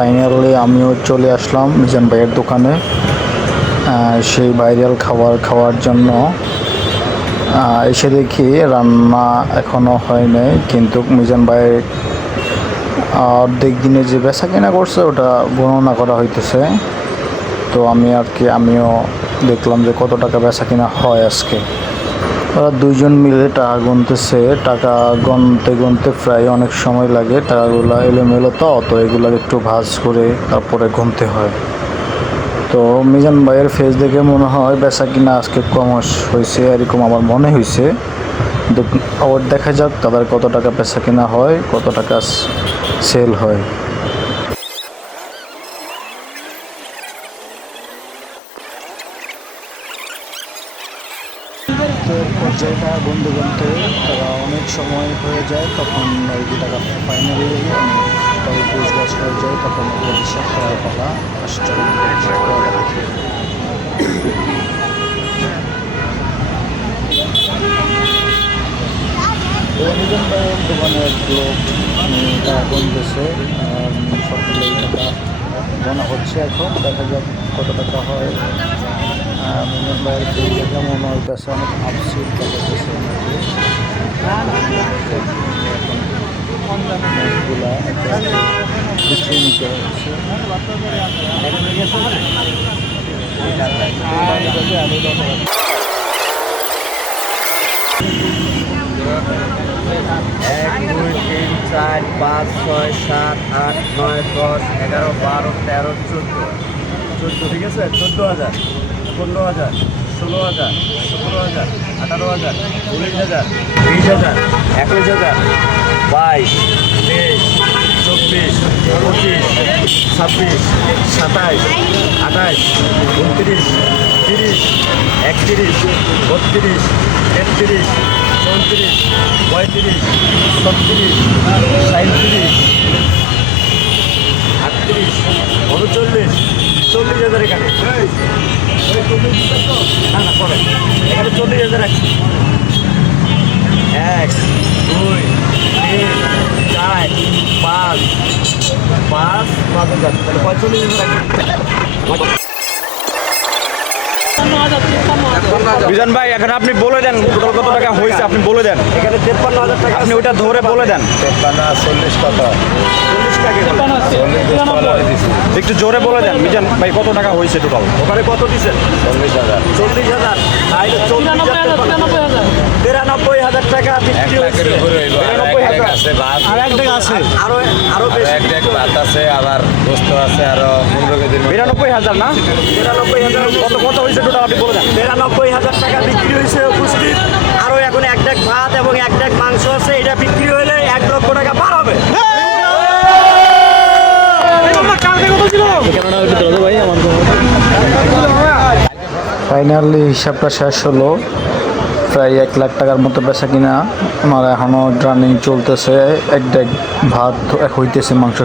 Finally আমিও চলে আসলাম মিজান ভাইয়ের দোকানে সেই ভাইরাল খাবার খাওয়ার জন্য। এসে দেখি রান্না এখনও হয় নাই, কিন্তু মিজান ভাই অর্ধেক দিনে যে বেচা কেনা করছে ওটা বর্ণনা করা হইতেছে। তো আমিও দেখলাম যে কত টাকা বেচা কেনা হয় আজকে। ওরা দুইজন মিলে টাকা গুনতেছে। টাকা গুনতে গুনতে প্রায় অনেক সময় লাগে। টাকাগুলো এলোমেলো তো এগুলো একটু ভাঁজ করে তারপরে গুনতে হয়। তো মিজান ভাইয়ের ফেস দেখে মনে হয় বেচা কিনা আজকে কম হয়েছে, এরকম আমার মনে হয়েছে। আবার দেখা যাক তাদের কত টাকা বেচা কিনা হয়, কত টাকা সেল হয়। পর্যায়টা বন্ধু বন্ধু তারা অনেক সময় হয়ে যায়, তখন ওই টাকা ফাইনালি তাদের বুঝবাস হয়ে যায়, তখন ওদের হিসাব করার পালা আসছে। মিজান ভাইয়ের দোকানে এক লোক টাকা গুনতেছে, সকলেই টাকা গোনা হচ্ছে। এখন দেখা যাক কত টাকা হয়। মিজান ভাইয়ের দিন দেখে মনে হইতেছে অনেক আপসিট দেখাতেছে অনেকগুলা বিক্রি নিতে হচ্ছে। এক দুই তিন চার পাঁচ ছয় সাত আট নয় 10 11 12 13 14 ঠিক আছে। 14,000 15,000 16,000 17,000 18,000 19,000 20,000 21,000 22 23 24 25 26 27 28 29 30 31 32 33 34 35 36 37 38 39 40,000 এখানে। না পরে এখানে 40,000 আছে। 1 2 3 4 5 5,000 তাহলে 45,000 আছে। মিজান ভাই এখন আপনি বলে দেন টোটাল কত টাকা হয়েছে, আপনি বলে দেন। এখানে 53,000 টাকা, আপনি ওইটা ধরে বলে দেন। 40 টাকা, 40 টাকা একটু জোরে বলে দেন মিজান ভাই কত টাকা হয়েছে টোটাল। ওখানে কত দিচ্ছেন? 40,000, 40,000 93,000 টাকা বিক্রি হয়েছে। 93,000 আরো বেশি ভাত আছে, আবার গোস্ত আছে, আরো 15 কেজি 92,000 না 93,000 কত হয়েছে টোটাল আপনি বলে দেন। 93,000 টাকা বিক্রি হয়েছে উপস্থিত। আরো এখন এক ডেক ভাত এবং এক ডেক মাংস আছে, এটা বিক্রি হলে 1 লক্ষ টাকা পার হবে। ফাইনালি হিসাবটা শেষ হলো, প্রায় 1 লাখ টাকার মতো বেচা কিনা আমার এখনও রানিং চলতেছে। এক ডেক ভাত হইতেছে, মাংস